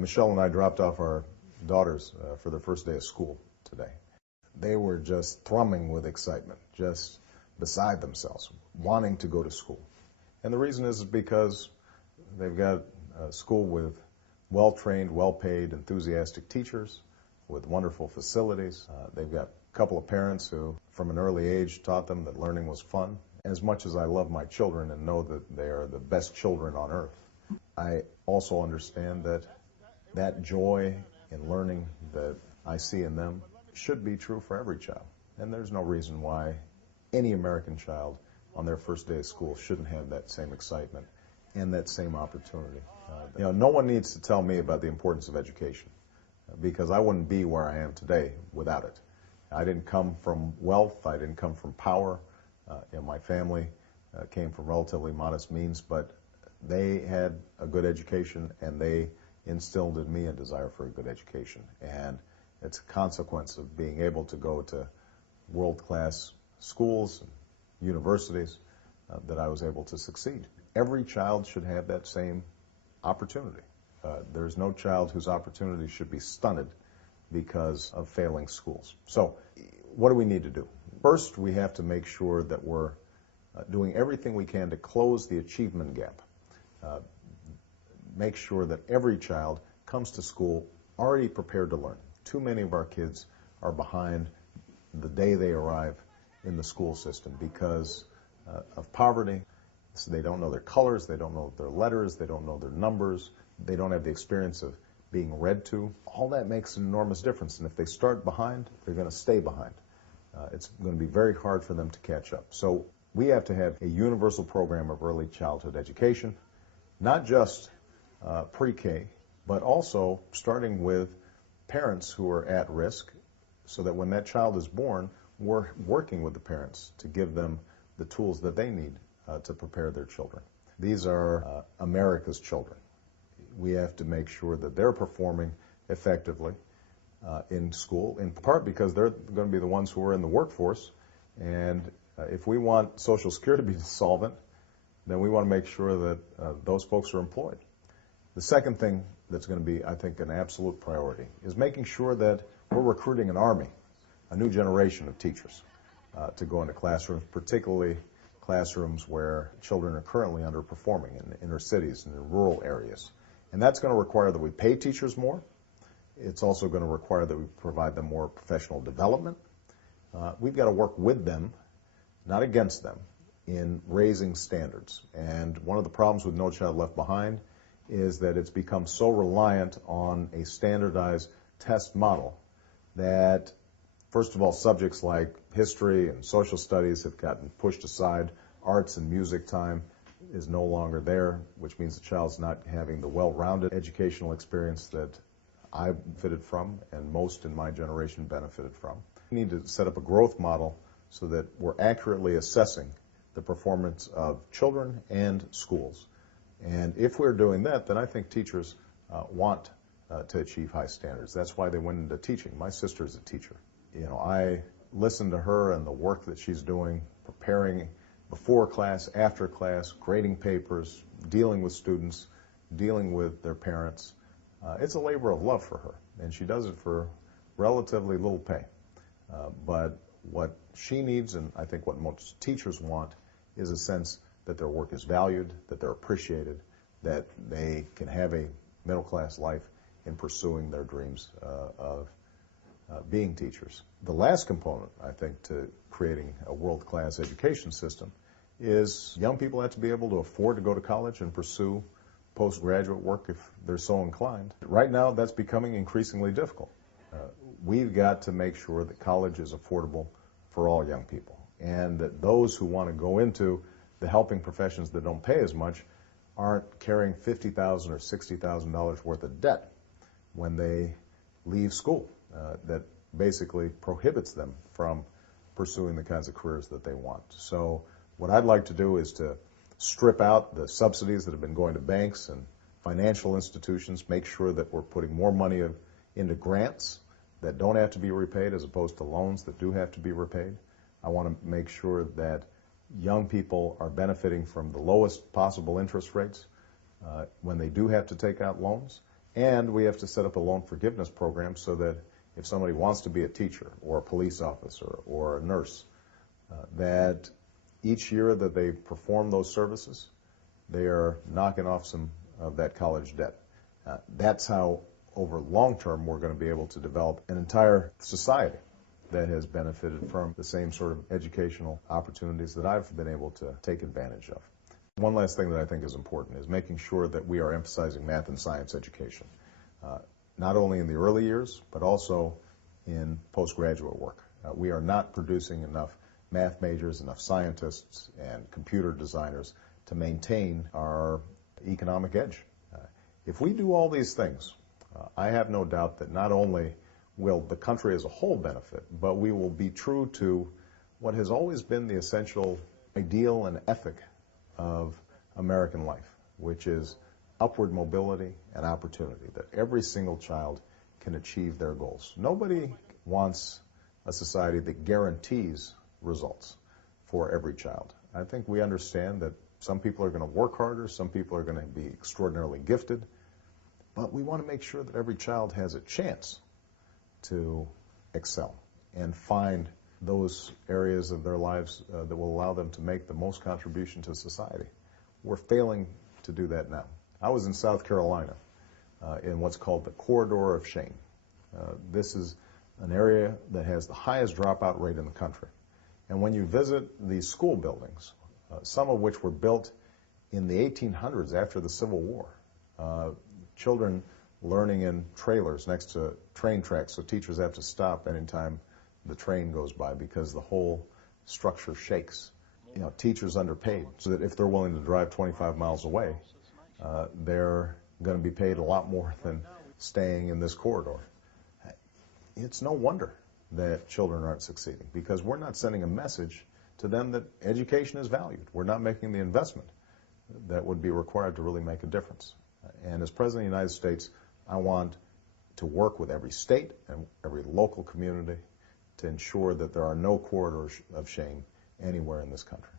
Michelle and I dropped off our daughters for their first day of school today. They were just thrumming with excitement, just beside themselves, wanting to go to school. And the reason is because they've got a school with well-trained, well-paid, enthusiastic teachers with wonderful facilities. They've got a couple of parents who, from an early age, taught them that learning was fun. As much as I love my children and know that they are the best children on earth, I also understand that that joy in learning that I see in them should be true for every child. And there's no reason why any American child on their first day of school shouldn't have that same excitement and that same opportunity. No one needs to tell me about the importance of education because I wouldn't be where I am today without it. I didn't come from wealth. I didn't come from power. My family came from relatively modest means, but they had a good education and they instilled in me a desire for a good education. And it's a consequence of being able to go to world-class schools and universities that I was able to succeed. Every child should have that same opportunity. There's no child whose opportunity should be stunted because of failing schools. So what do we need to do? First, we have to make sure that we're doing everything we can to close the achievement gap. Make sure that every child comes to school already prepared to learn. Too many of our kids are behind the day they arrive in the school system because of poverty. So they don't know their colors, they don't know their letters, they don't know their numbers, they don't have the experience of being read to. All that makes an enormous difference, and if they start behind, they're going to stay behind. It's going to be very hard for them to catch up. So we have to have a universal program of early childhood education, not just pre-K, but also starting with parents who are at risk, so that when that child is born, we're working with the parents to give them the tools that they need to prepare their children. These are America's children. We have to make sure that they're performing effectively in school, in part because they're going to be the ones who are in the workforce. And if we want Social Security to be solvent, then we want to make sure that those folks are employed. The second thing that's going to be, I think, an absolute priority is making sure that we're recruiting an army, a new generation of teachers to go into classrooms, particularly classrooms where children are currently underperforming in inner cities and in rural areas. And that's going to require that we pay teachers more. It's also going to require that we provide them more professional development. We've got to work with them, not against them, in raising standards. And one of the problems with No Child Left Behind is that it's become so reliant on a standardized test model that, first of all, subjects like history and social studies have gotten pushed aside. Arts and music time is no longer there, which means the child's not having the well-rounded educational experience that I benefited from and most in my generation benefited from. We need to set up a growth model so that we're accurately assessing the performance of children and schools. And if we're doing that, then I think teachers want to achieve high standards. That's why they went into teaching. My sister is a teacher. I listen to her and the work that she's doing, preparing before class, after class, grading papers, dealing with students, dealing with their parents. It's a labor of love for her, and she does it for relatively little pay. But what she needs, and I think what most teachers want, is a sense that their work is valued, that they're appreciated, that they can have a middle-class life in pursuing their dreams of being teachers. The last component, I think, to creating a world-class education system is young people have to be able to afford to go to college and pursue postgraduate work if they're so inclined. Right now, that's becoming increasingly difficult. We've got to make sure that college is affordable for all young people, and that those who want to go into the helping professions that don't pay as much aren't carrying $50,000 or $60,000 worth of debt when they leave school. That basically prohibits them from pursuing the kinds of careers that they want. So what I'd like to do is to strip out the subsidies that have been going to banks and financial institutions, make sure that we're putting more money into grants that don't have to be repaid as opposed to loans that do have to be repaid. I want to make sure that young people are benefiting from the lowest possible interest rates when they do have to take out loans, And we have to set up a loan forgiveness program so that if somebody wants to be a teacher or a police officer or a nurse, that each year that they perform those services, they are knocking off some of that college debt. That's how, over long term, we're going to be able to develop an entire society that has benefited from the same sort of educational opportunities that I've been able to take advantage of. One last thing that I think is important is making sure that we are emphasizing math and science education, not only in the early years, but also in postgraduate work. We are not producing enough math majors, enough scientists, and computer designers to maintain our economic edge. If we do all these things, I have no doubt that not only will the country as a whole benefit, but we will be true to what has always been the essential ideal and ethic of American life, which is upward mobility and opportunity, that every single child can achieve their goals. Nobody wants a society that guarantees results for every child. I think we understand that some people are going to work harder, some people are going to be extraordinarily gifted, but we want to make sure that every child has a chance to excel and find those areas of their lives that will allow them to make the most contribution to society. We're failing to do that now. I was in South Carolina in what's called the Corridor of Shame. This is an area that has the highest dropout rate in the country. And when you visit these school buildings, some of which were built in the 1800s after the Civil War, children learning in trailers next to train tracks, so teachers have to stop anytime the train goes by because the whole structure shakes. You know, teachers underpaid, so that if they're willing to drive 25 miles away, they're going to be paid a lot more than staying in this corridor. It's no wonder that children aren't succeeding, because we're not sending a message to them that education is valued. We're not making the investment that would be required to really make a difference. And as President of the United States, I want to work with every state and every local community to ensure that there are no corridors of shame anywhere in this country.